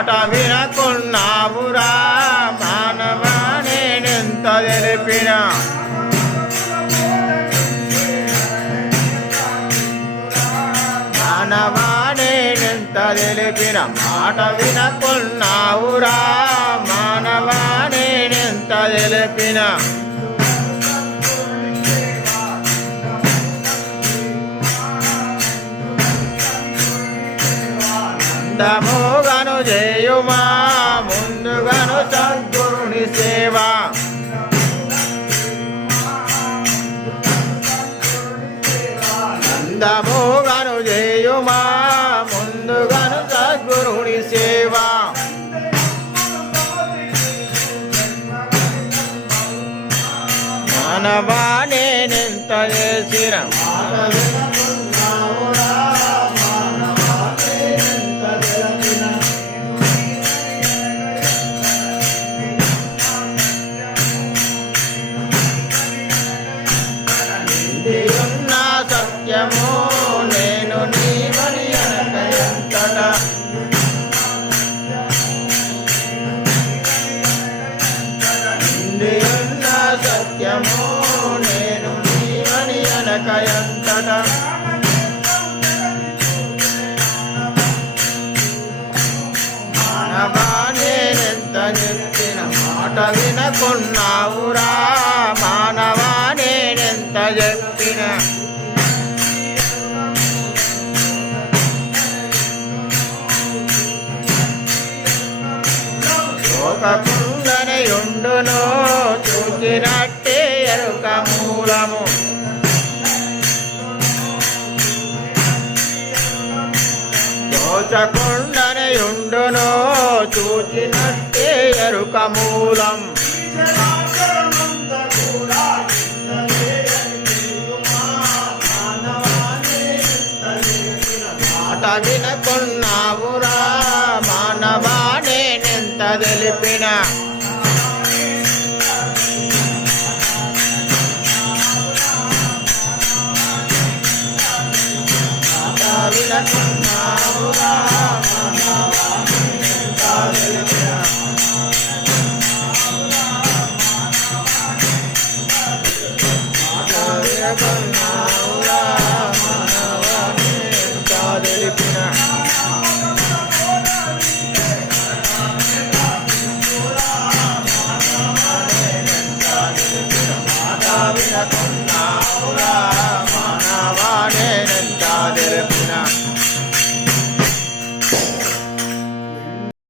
మాట వినకున్నావురా మానవా నేనెంత తెలిపిన మానవా నేనెంత తెలిపిన మాట వినకున్నావురా మానవా నేనెంత తెలిపిన అందముగను చేయుమా ముందుగను సద్గురుని సేవ అందముగను చేయుమా ముందుగను సద్గురుని సేవ మానవా నేనెంత చేసిన సత్యము నేను నీవని అనకయంతట ఇంద్రియున్న సత్యము నేను నీవని అనకయంతట మానవా నేనెంత చెప్పిన మాట వినకున్నావురా మానవా నేనెంత చెప్పిన కుండనయుండును చూచినట్టే ఎరుక మూలము దోచకుండనయుండును చూచినట్టే ఎరుక మూలం మాట వినకుండా